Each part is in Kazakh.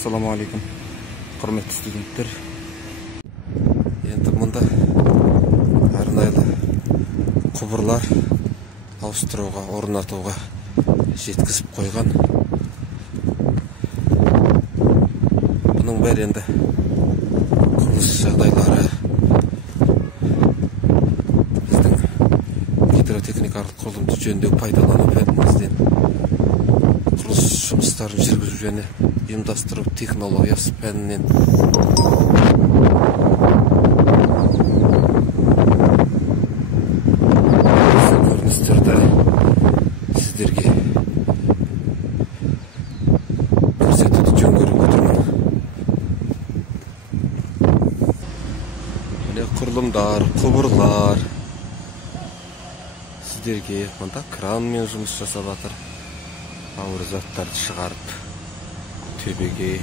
Assalamu alaikum. Құрметті студенттер. Енді мұнда арнайлы құбырлар ауыстыруға, орнатуға жеткізіп қойған. Бұның бәрі енді құрылыс жағдайлары біздің гидротехникалық құрылымды жөндеу пайдалану пәнімізден құрылыс жұмыстарын жүргізу және ұйымдастыру технологиясы пәнінен көріністерді сіздерге көрсетуді жөн көріп отырмын. Міне құрылымдар, құбырлар сіздерге мында кранмен жұмыс жасап жатыр. Ауыр заттарды шығарып төбеге.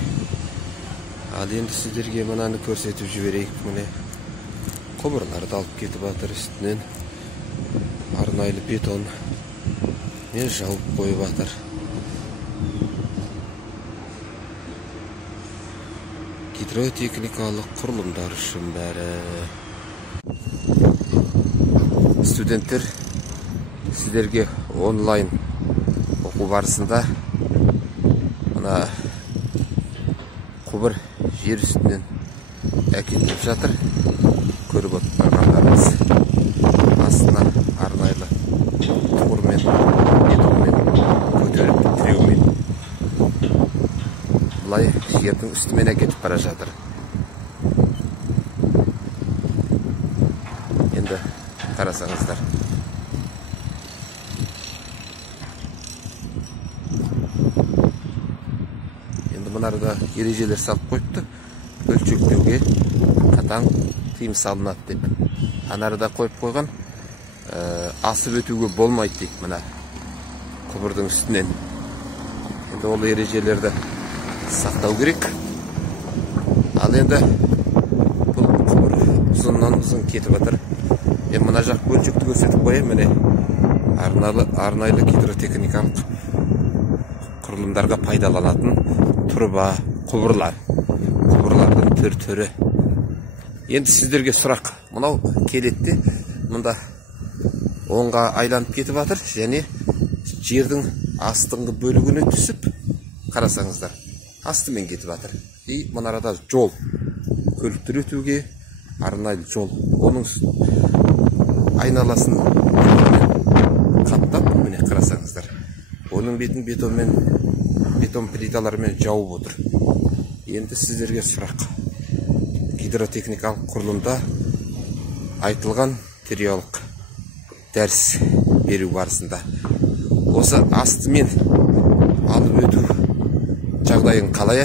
Ал енді сіздерге мынаны көрсетіп жіберейік. Міне құбырларды алып кетіп жатыр, үстінен арнайлы бетон мен жауып қойып жатыр. Гидротехникалық құрылымдар үшін бәрі. Студенттер, сіздерге онлайн оқу барысында мына құбыр жер үстінен әкетіліп жатыр. Көріп отырғандарыңыз астына арнайлы тұғырмен, бетонмен көтеріп тіреумен бұлай жердің үстімен әкетіп бара жатыр. Енді қарасаңыздар. Мұнарда ережелер салып қойыпты. Өлшектеуге қатаң тыйым салынады деп. Анарда қойып қойған, асып өтуге болмайды дейік мына құбырдың үстінен. Енді ол ережелерді сақтау керек. Ал енді бұл құбыр ұзыннан ұзын кетіп жатыр. Мен мына жақ бөлшекті көрсетіп қояйын. Міне арнайлы гидротехникалық құрылымдарға пайдаланатын тұрба, құбырлардың түр-түрі. Енді сіздерге сұрақ. Мынау келетте мұнда оңға айланып кетіп жатыр, және жердің астыңғы бөлігіне түсіп, қарасаңыздар, астымен кетіп жатыр. И мұнарада жол, көліктер өтуге арнайлы жол. Оның айналасын қаптап, міне қарасаңыздар. Оның бетін бетон плиталармен жауып отыр. Енді сіздерге сұрақ. Гидротехникалық құрылымда айтылған теориялық дәріс беру барысында осы астымен алып өту жағдайын қалай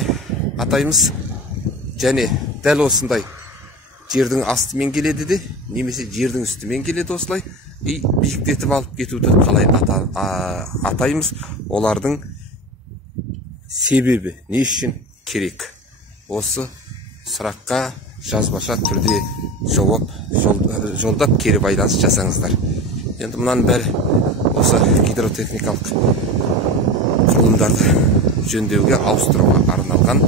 атаймыз? Және дәл осындай жердің астымен келеді де, немесе жердің үстімен келеді осылай, и биіктетіп алып кетуді қалай атаймыз? Олардың себебі не үшін керек? Осы сұраққа жазбаша түрде жолдап кері байланыс жасаңыздар. Енді мұнан бәрі осы гидротехникалық құрылымдарды жөндеуге, ауыстыруға арналған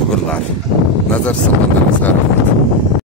құбырлар. Назар салғандарыңызға рахмет.